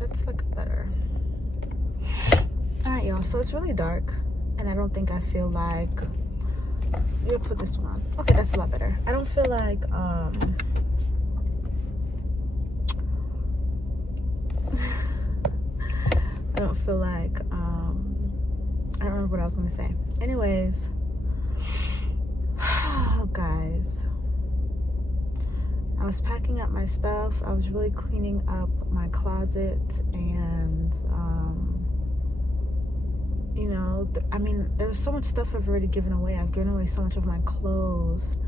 That's like better. All right, y'all. So it's really dark, and I don't think I feel like. You'll put this one on. Okay, that's a lot better. I don't feel like I don't feel like I don't remember what I was gonna say. Anyways, guys, I was packing up my stuff. I was really cleaning up my closet, and you know, I mean, there's so much stuff I've already given away. I've given away so much of my clothes,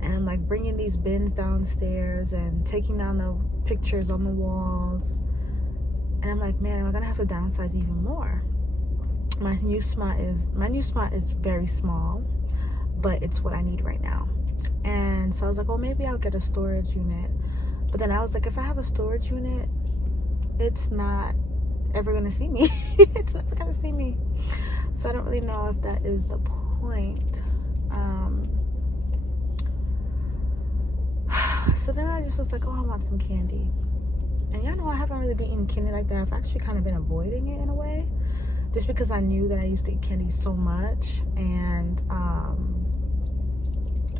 and I'm like bringing these bins downstairs and taking down the pictures on the walls, and I'm like, man, am I gonna have to downsize even more? My new spot is very small, but it's what I need right now. And so I was like, well, maybe I'll get a storage unit. But then I was like, if I have a storage unit, it's not ever gonna see me. It's never gonna see me. So I don't really know if that is the point. So then I just was like, oh, I want some candy. And y'all know I haven't really been eating candy like that. I've actually kind of been avoiding it in a way, just because I knew that I used to eat candy so much, and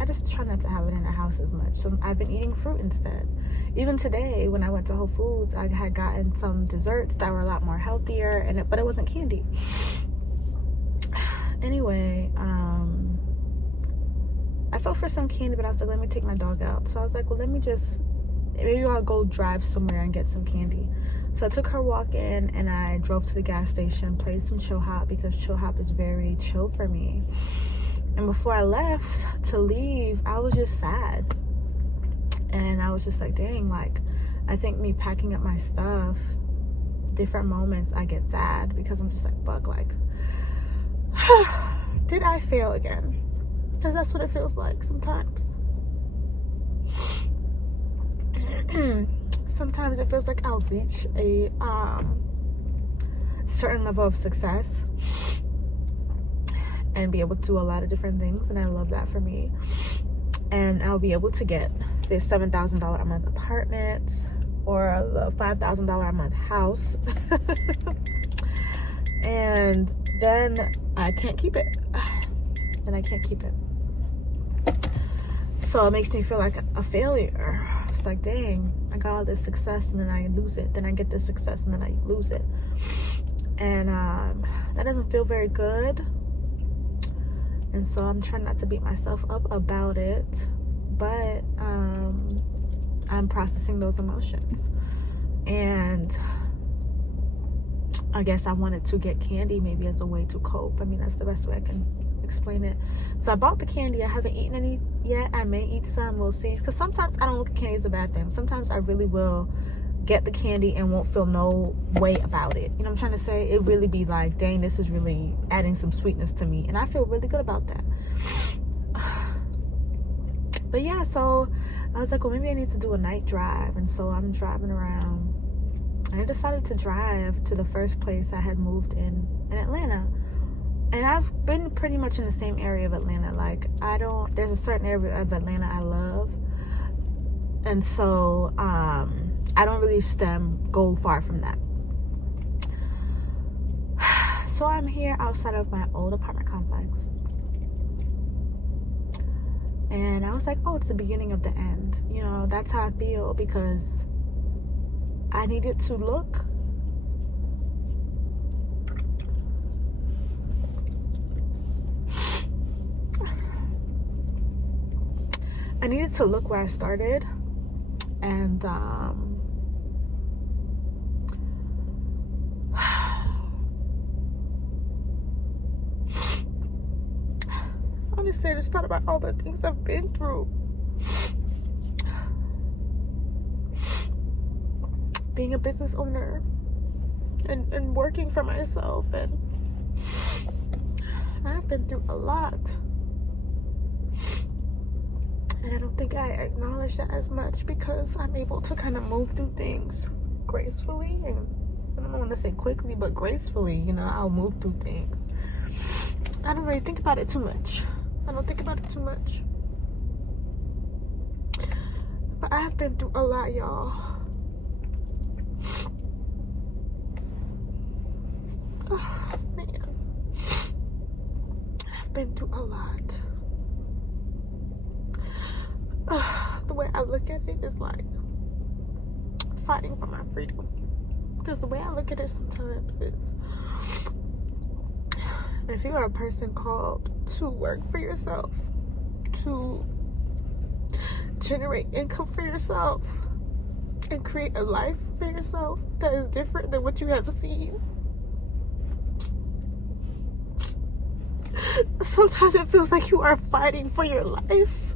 I just try not to have it in the house as much. So I've been eating fruit instead. Even today, when I went to Whole Foods, I had gotten some desserts that were a lot more healthier, but it wasn't candy. Anyway, I felt for some candy, but I was like, let me take my dog out. So I was like, well, maybe I'll go drive somewhere and get some candy. So I took her walking, and I drove to the gas station, played some Chill Hop, because Chill Hop is very chill for me. And before I left to leave, I was just sad. And I was just like, dang, like, I think me packing up my stuff, different moments I get sad, because I'm just like, fuck, like, did I fail again? Because that's what it feels like sometimes. Sometimes it feels like I'll reach a certain level of success and be able to do a lot of different things, and I love that for me. And I'll be able to get this $7,000 a month apartment or the $5,000 a month house, and then I can't keep it. So it makes me feel like a failure. It's like, dang, I got all this success and then I lose it. Then I get this success and then I lose it. And that doesn't feel very good. And so I'm trying not to beat myself up about it. But I'm processing those emotions. And I guess I wanted to get candy maybe as a way to cope. I mean, that's the best way I can explain it. So I bought the candy. I haven't eaten any yet. I may eat some. We'll see. Because sometimes I don't look at candy as a bad thing. Sometimes I really will get the candy and won't feel no way about it. You know what I'm trying to say? It really be like, dang, this is really adding some sweetness to me. And I feel really good about that. But yeah, so I was like, well, maybe I need to do a night drive. And so I'm driving around. And I decided to drive to the first place I had moved in Atlanta. And I've been pretty much in the same area of Atlanta. Like, there's a certain area of Atlanta I love. And so, I don't really go far from that. So I'm here outside of my old apartment complex. And I was like, oh, it's the beginning of the end. You know, that's how I feel, because I needed to look where I started, and honestly, I just thought about all the things I've been through. Being a business owner and working for myself, and I've been through a lot. And I don't think I acknowledge that as much, because I'm able to kind of move through things gracefully, and I don't want to say quickly, but gracefully. You know, I'll move through things. I don't really think about it too much. But I have been through a lot, y'all. been through a lot. The way I look at it is like fighting for my freedom. Because the way I look at it sometimes is, if you are a person called to work for yourself, to generate income for yourself, and create a life for yourself that is different than what you have seen, sometimes it feels like you are fighting for your life.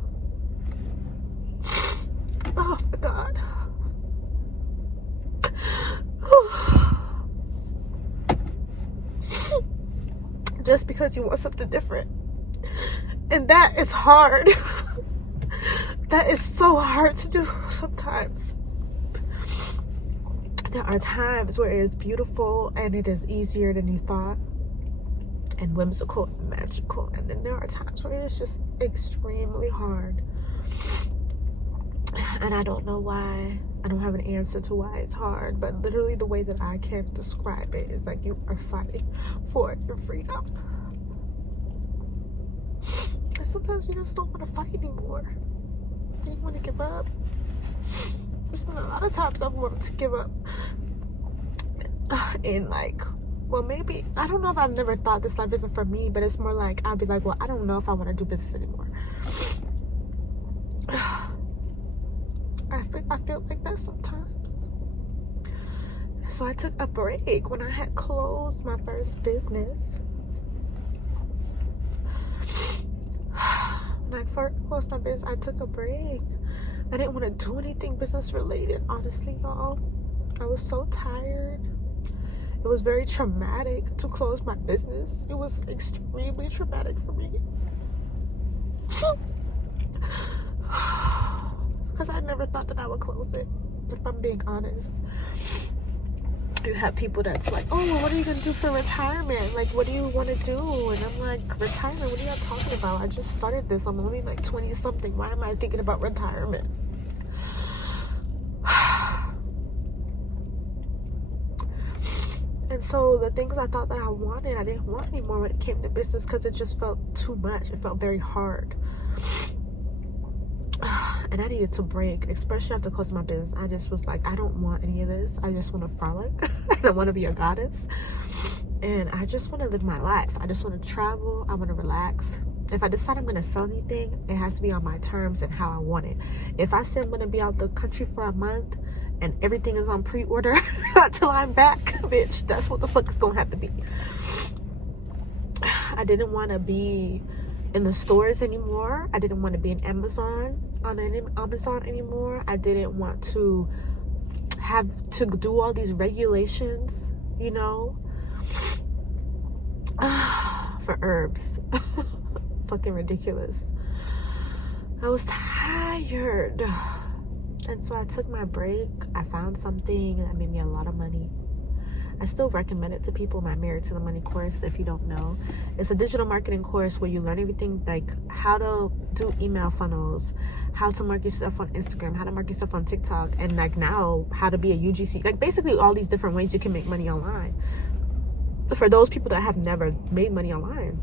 Oh my God. Just because you want something different. And that is hard. That is so hard to do sometimes. There are times where it is beautiful and it is easier than you thought, and whimsical and magical. And then there are times where it's just extremely hard. And I don't know why. I don't have an answer to why it's hard, but literally the way that I can describe it is like you are fighting for your freedom. And sometimes you just don't want to fight anymore. You want to give up. There's been a lot of times I've wanted to give up. And like, well, maybe, I don't know if I've never thought this life isn't for me, but it's more like, I'll be like, well, I don't know if I want to do business anymore. I feel like that sometimes. So I took a break when I had closed my first business. When I first closed my business, I took a break. I didn't want to do anything business related, honestly, y'all. I was so tired. It was very traumatic to close my business. It was extremely traumatic for me. Because I never thought that I would close it, if I'm being honest. You have people that's like, oh, well, what are you going to do for retirement? Like, what do you want to do? And I'm like, retirement? What are y'all talking about? I just started this. I'm only like 20-something. Why am I thinking about retirement? And so the things I thought that I wanted, I didn't want anymore when it came to business, because it just felt too much. It felt very hard. And I needed to break, especially after closing my business. I just was like, I don't want any of this. I just want to frolic. I don't want to be a goddess. And I just want to live my life. I just want to travel. I want to relax. If I decide I'm going to sell anything, it has to be on my terms and how I want it. If I say I'm going to be out the country for a month and everything is on pre-order until I'm back, bitch, that's what the fuck it's going to have to be. I didn't want to be in the stores anymore. I didn't want to be in Amazon anymore. I didn't want to have to do all these regulations, you know, for herbs. Fucking ridiculous. I was tired. And so I took my break. I found something that made me a lot of money. I still recommend it to people. My Married to the Money course, if you don't know, it's a digital marketing course where you learn everything, like how to do email funnels, how to market yourself on Instagram, how to market yourself on TikTok, and like now how to be a UGC, like basically all these different ways you can make money online for those people that have never made money online.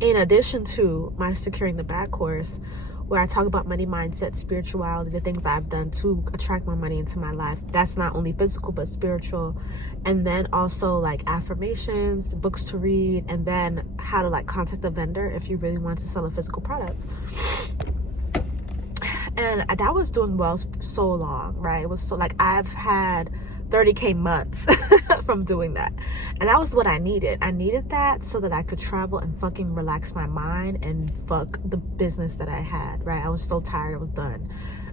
In addition to my Securing the Bag course, where I talk about money mindset, spirituality, the things I've done to attract more money into my life. That's not only physical, but spiritual. And then also like affirmations, books to read, and then how to like contact a vendor if you really want to sell a physical product. And that was doing well so long, right? It was so like I've had 30K months from doing that. And that was what I needed. I needed that so that I could travel and fucking relax my mind and fuck the business that I had, right? I was so tired. I was done.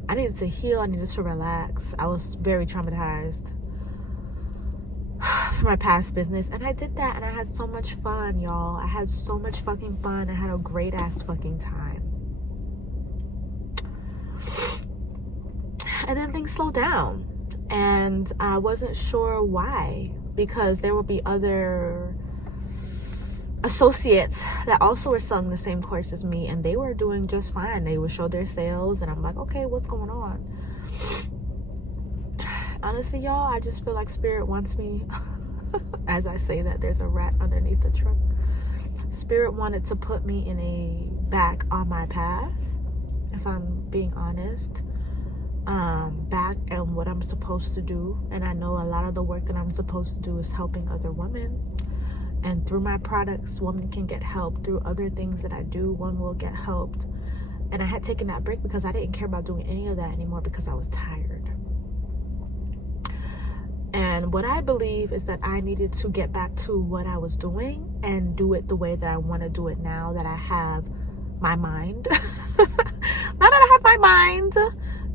I needed to heal. I needed to relax. I was very traumatized for my past business. And I did that and I had so much fun, y'all. I had so much fucking fun. I had a great ass fucking time. And then things slowed down. And I wasn't sure why, because there would be other associates that also were selling the same course as me, and they were doing just fine. They would show their sales, and I'm like, okay, what's going on? Honestly, y'all, I just feel like Spirit wants me, as I say that, there's a rat underneath the truck. Spirit wanted to put me back on my path, if I'm being honest, back and what I'm supposed to do. And I know a lot of the work that I'm supposed to do is helping other women. And through my products, women can get help. Through other things that I do, one will get helped. And I had taken that break because I didn't care about doing any of that anymore because I was tired. And what I believe is that I needed to get back to what I was doing and do it the way that I want to do it now that I have my mind. Now that I have my mind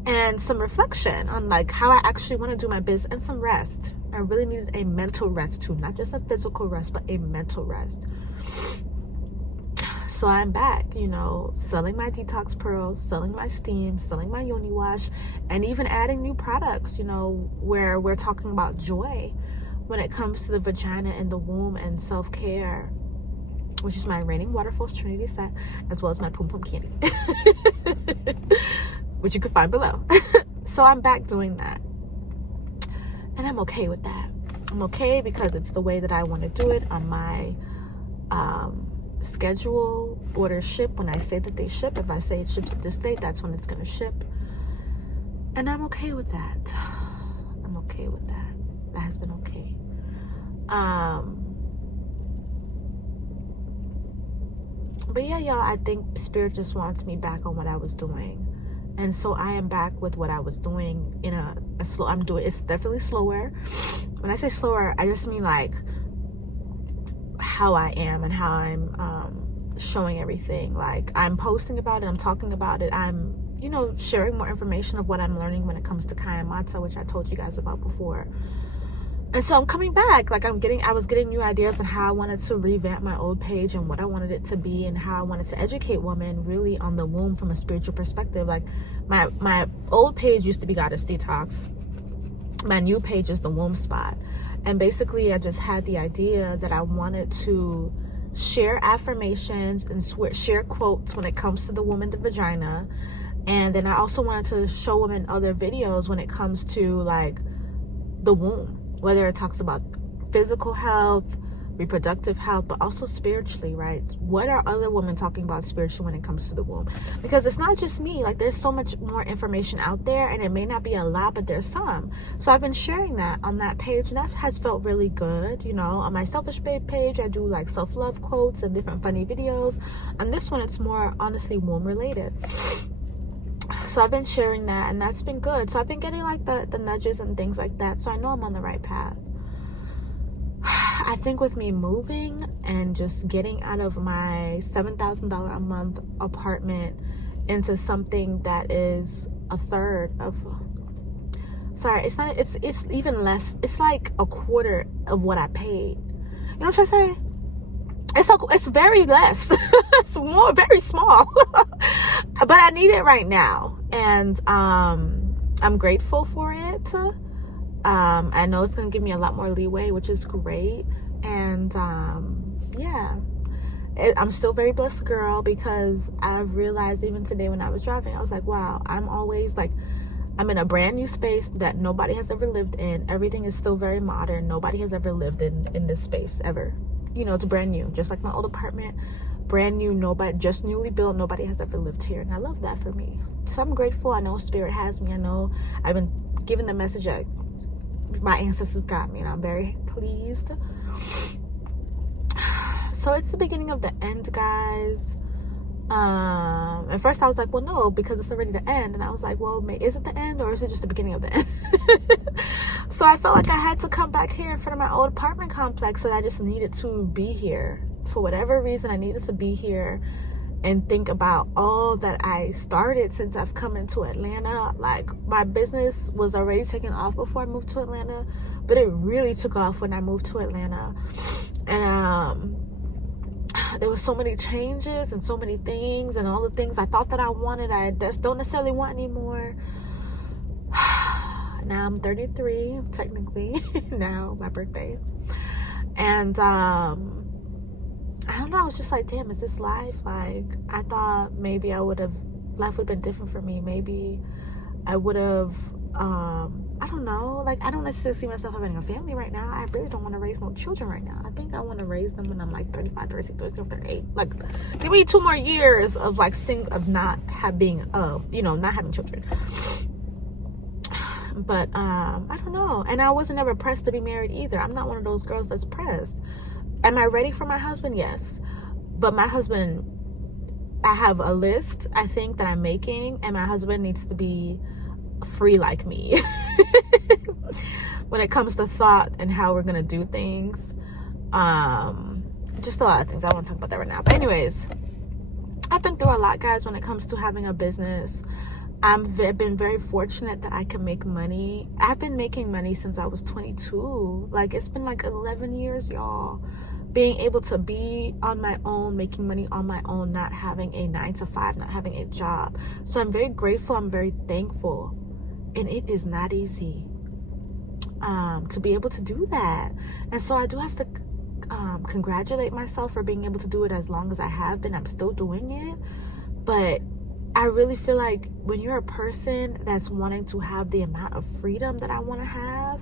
and some reflection on like how I actually want to do my business and some rest. I really needed a mental rest too, not just a physical rest, but a mental rest. So I'm back, selling my detox pearls, selling my steam, selling my yoni wash, and even adding new products, where we're talking about joy when it comes to the vagina and the womb and self-care, which is my Raining Waterfalls Trinity set, as well as my Pum Pum Candy, which you can find below. So I'm back doing that. And I'm okay with that. I'm okay because it's the way that I want to do it on my schedule. Order ship when I say that they ship. If I say it ships at this date, that's when it's going to ship. And I'm okay with that. I'm okay with that. That has been okay. But yeah, y'all, I think Spirit just wants me back on what I was doing. And so I am back with what I was doing in a slow, it's definitely slower. When I say slower, I just mean like how I am and how I'm showing everything. Like I'm posting about it, I'm talking about it, I'm, sharing more information of what I'm learning when it comes to Kayamata, which I told you guys about before. And so I'm coming back, like I was getting new ideas on how I wanted to revamp my old page and what I wanted it to be and how I wanted to educate women really on the womb from a spiritual perspective. Like my old page used to be Goddess Detox. My new page is the Womb Spot. And basically I just had the idea that I wanted to share affirmations and share quotes when it comes to the womb and the vagina. And then I also wanted to show women other videos when it comes to like the womb, whether it talks about physical health, reproductive health, but also spiritually, right? What are other women talking about spiritually when it comes to the womb? Because it's not just me. Like there's so much more information out there, and it may not be a lot, but there's some. So I've been sharing that on that page, and that has felt really good. On my Selfish Babe page, I do like self-love quotes and different funny videos. On this one, it's more honestly womb related. So I've been sharing that, and that's been good. So I've been getting like the nudges and things like that. So I know I'm on the right path. I think with me moving and just getting out of my $7,000 a month apartment into something that is a third of, it's even less. It's like a quarter of what I paid. You know what I'm trying to say? It's very less. It's very small. But I need it right now. And I'm grateful for it. I know it's going to give me a lot more leeway, which is great. And yeah, I'm still very blessed girl, because I've realized even today when I was driving, I was like, wow, I'm in a brand new space that nobody has ever lived in. Everything is still very modern. Nobody has ever lived in this space ever. It's brand new, just like my old apartment, brand new, just newly built. Nobody has ever lived here, and I love that for me. So I'm grateful. I know Spirit has me. I know I've been given the message that my ancestors got me, and I'm very pleased. So it's the beginning of the end, guys. At first I was like, well, no, because it's already the end. And I was like, well, is it the end, or is it just the beginning of the end? So I felt like I had to come back here in front of my old apartment complex, and I just needed to be here. For whatever reason, I needed to be here and think about all that I started since I've come into Atlanta. Like, my business was already taking off before I moved to Atlanta, but it really took off when I moved to Atlanta. And there was so many changes and so many things, and all the things I thought that I wanted, I just don't necessarily want anymore. Now I'm 33, technically, now, my birthday. And I don't know, I was just like, damn, is this life? Like, I thought maybe life would have been different for me. Maybe I would have I don't know. Like, I don't necessarily see myself having a family right now. I really don't want to raise no children right now. I think I want to raise them when I'm like 35, 36, 37, 38. Like, give me 2 more years of like not having children. But I don't know. And I wasn't ever pressed to be married either. I'm not one of those girls that's pressed. Am I ready for my husband? Yes. But my husband, I have a list, I think, that I'm making, and my husband needs to be free like me when it comes to thought and how we're gonna do things. Just a lot of things. I won't talk about that right now. But anyways, I've been through a lot, guys, when it comes to having a business. I've been very fortunate that I can make money. I've been making money since I was 22. Like, it's been like 11 years, y'all. Being able to be on my own, making money on my own, not having a 9-to-5, not having a job. So I'm very grateful. I'm very thankful. And it is not easy to be able to do that. And so I do have to congratulate myself for being able to do it as long as I have been. I'm still doing it. But I really feel like when you're a person that's wanting to have the amount of freedom that I want to have,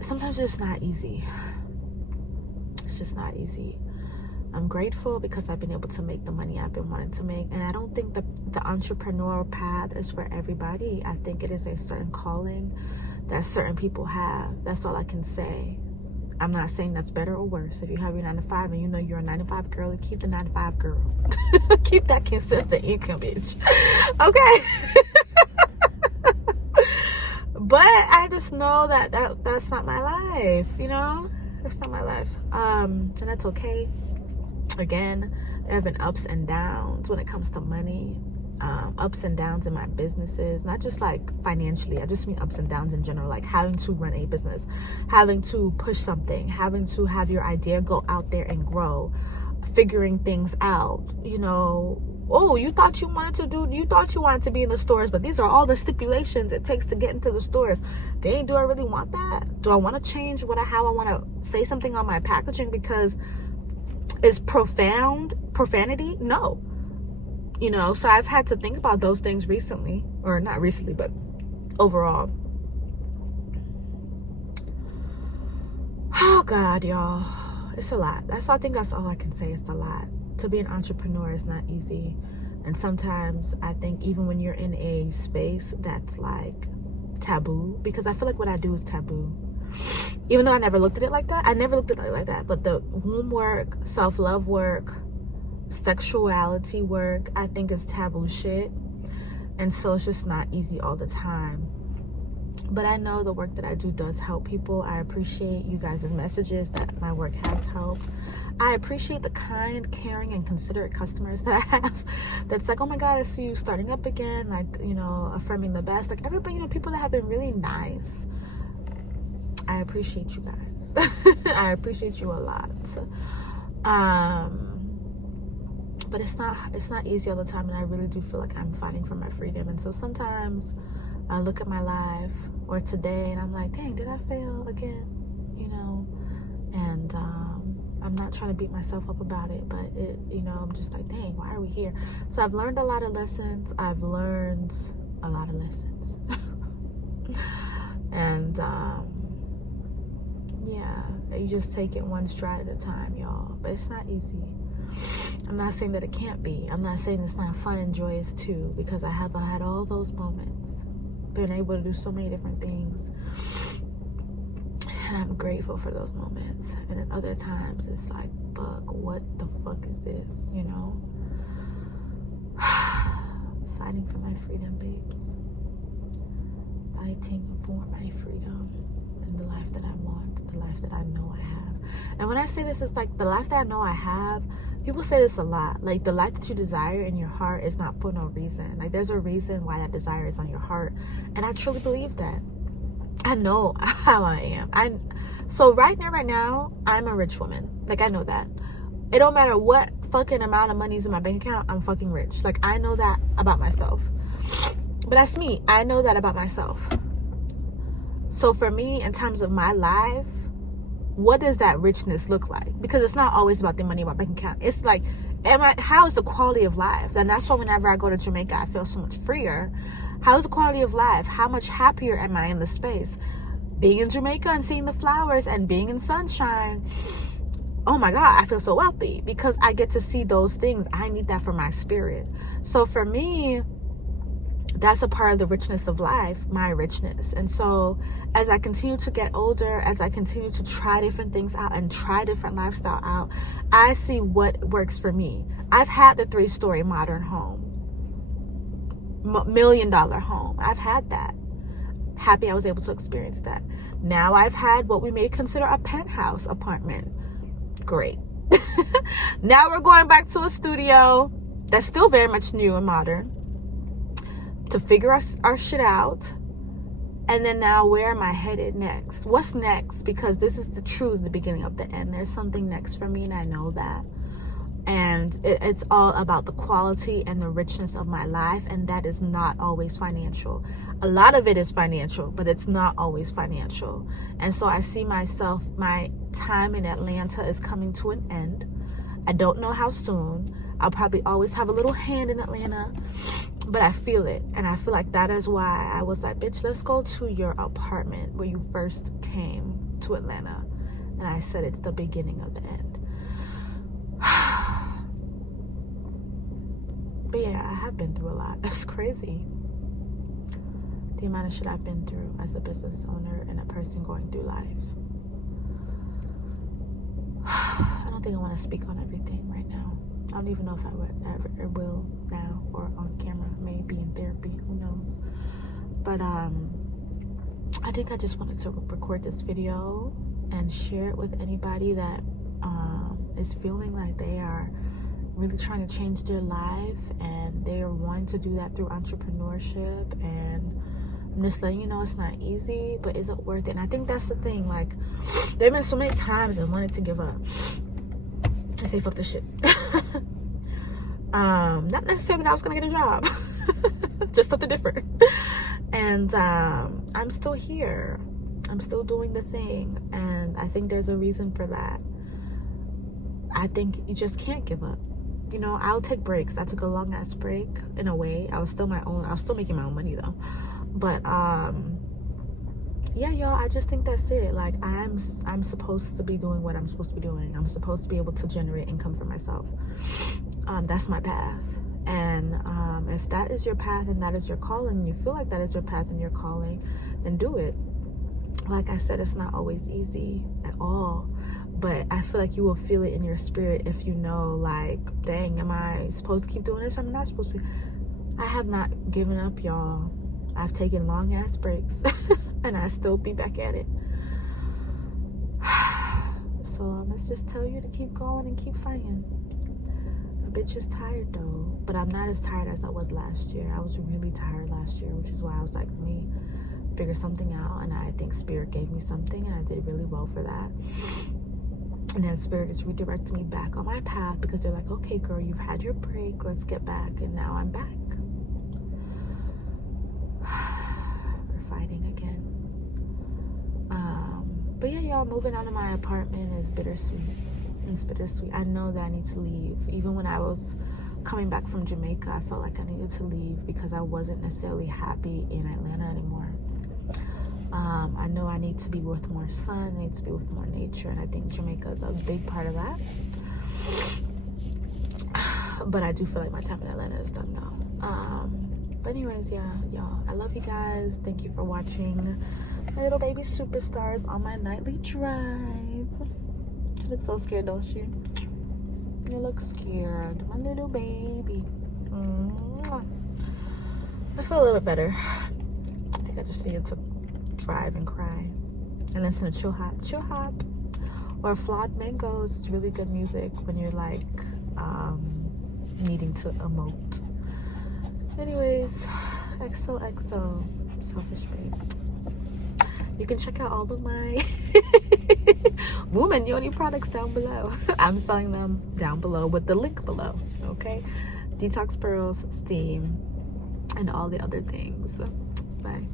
sometimes it's not easy. It's just not easy. I'm grateful because I've been able to make the money I've been wanting to make. And I don't think the entrepreneurial path is for everybody. I think it is a certain calling that certain people have. That's all I can say. I'm not saying that's better or worse. If you have your 9-to-5 and you know you're a 9-to-5 girl, keep the 9-to-5 girl. Keep that consistent income, bitch. Okay. But I just know that's not my life, you know? That's not my life. And that's okay. Again, there have been ups and downs when it comes to money. Ups and downs in my businesses, not just like financially. I just mean ups and downs in general, like having to run a business, having to push something, having to have your idea go out there and grow, figuring things out, you know. Oh, you thought you wanted to be in the stores, but these are all the stipulations it takes to get into the stores. Dang, do I really want that? Do I want to change how I want to say something on my packaging because it's profanity? No. You know, so I've had to think about those things recently, or not recently, but overall. Oh God, y'all, it's a lot. I think that's all I can say. It's a lot. To be an entrepreneur is not easy. And sometimes I think even when you're in a space that's like taboo, because I feel like what I do is taboo. Even though I never looked at it like that. But the womb work, self-love work, sexuality work, I think is taboo shit. And so it's just not easy all the time. But I know the work that I do does help people. I appreciate you guys' messages that my work has helped. I appreciate the kind, caring, and considerate customers that I have. That's like, oh my God, I see you starting up again. Like, you know, affirming the best. Like everybody, you know, people that have been really nice. I appreciate you guys. I appreciate you a lot. But it's not easy all the time, and I really do feel like I'm fighting for my freedom. And so sometimes I look at my life or today and I'm like, dang, did I fail again? You know? And I'm not trying to beat myself up about it, but it, you know, I'm just like, dang, why are we here? So I've learned a lot of lessons. And yeah, you just take it one stride at a time, y'all. But it's not easy. I'm not saying that it can't be. I'm not saying it's not fun and joyous too, because I have had all those moments, been able to do so many different things, and I'm grateful for those moments. And at other times it's like, fuck, what the fuck is this, you know? Fighting for my freedom, babes. Fighting for my freedom and the life that I want, the life that I know I have. And when I say this, it's like the life that I know I have. People say this a lot, like the life that you desire in your heart is not for no reason. Like there's a reason why that desire is on your heart. And I truly believe that. I know how I am. So right now, I'm a rich woman. Like I know that. It don't matter what fucking amount of money is in my bank account, I'm fucking rich. Like I know that about myself. But that's me. I know that about myself. So for me, in terms of my life, what does that richness look like? Because it's not always about the money in my bank account. It's like, how is the quality of life? And that's why whenever I go to Jamaica, I feel so much freer. How's the quality of life? How much happier am I in the space? Being in Jamaica and seeing the flowers and being in sunshine. Oh my God, I feel so wealthy because I get to see those things. I need that for my spirit. So for me, that's a part of the richness of life, my richness. And so as I continue to get older, as I continue to try different things out and try different lifestyle out, I see what works for me. I've had the 3-story modern home, $1 million home. I've had that. Happy I was able to experience that. Now I've had what we may consider a penthouse apartment. Great. Now we're going back to a studio that's still very much new and modern to figure our shit out. And then now, where am I headed next? What's next? Because this is the truth, the beginning of the end. There's something next for me, and I know that. And it's all about the quality and the richness of my life, and that is not always financial. A lot of it is financial, but it's not always financial. And so I see myself, my time in Atlanta is coming to an end. I don't know how soon. I'll probably always have a little hand in Atlanta, but I feel it. And I feel like that is why I was like, bitch, let's go to your apartment where you first came to Atlanta. And I said, it's the beginning of the end. But yeah, I have been through a lot. It's crazy. The amount of shit I've been through as a business owner and a person going through life. I don't think I want to speak on everything right now. I don't even know if I ever will now or on camera, maybe in therapy, who knows. But I think I just wanted to record this video and share it with anybody that is feeling like they are really trying to change their life and they are wanting to do that through entrepreneurship. And I'm just letting you know it's not easy, but is it worth it? And I think that's the thing. Like, there have been so many times I wanted to give up. I say fuck this shit. Not necessarily that I was gonna get a job, just something different. And I'm still here. I'm still doing the thing, and I think there's a reason for that. I think you just can't give up. You know, I'll take breaks. I took a long ass break in a way. I was still making my own money though. But yeah, y'all, I just think that's it. Like, I'm supposed to be doing what I'm supposed to be doing. I'm supposed to be able to generate income for myself. That's my path. And if that is your path and that is your calling, and you feel like that is your path and your calling, then do it. Like I said, it's not always easy at all. But I feel like you will feel it in your spirit if you know, like, dang, am I supposed to keep doing this? I'm not supposed to. I have not given up, y'all. I've taken long ass breaks and I still be back at it. So let's just tell you to keep going and keep fighting. A bitch is tired though, but I'm not as tired as I was last year. I was really tired last year, which is why I was like, let me figure something out. And I think Spirit gave me something, and I did really well for that. And then Spirit is redirecting me back on my path because they're like, okay, girl, you've had your break. Let's get back. And now I'm back. We're fighting again. But yeah, y'all, moving out of my apartment is bittersweet. It's bittersweet. I know that I need to leave. Even when I was coming back from Jamaica, I felt like I needed to leave because I wasn't necessarily happy in Atlanta anymore. I know I need to be with more sun, I need to be with more nature, and I think Jamaica is a big part of that. But I do feel like my time in Atlanta is done now. But anyways, yeah, y'all, I love you guys. Thank you for watching my little baby superstars on my nightly drive. You look so scared, don't you? You look scared, my little baby. I feel a little bit better. I think I just needed to drive and cry and listen to Chill Hop or Flawed Mangoes. It's really good music when you're like needing to emote. Anyways, XOXO, Selfish Babe. You can check out all of my Woman Yoni products down below. I'm selling them down below with the link below, okay? Detox Pearls, Steam, and all the other things. Bye.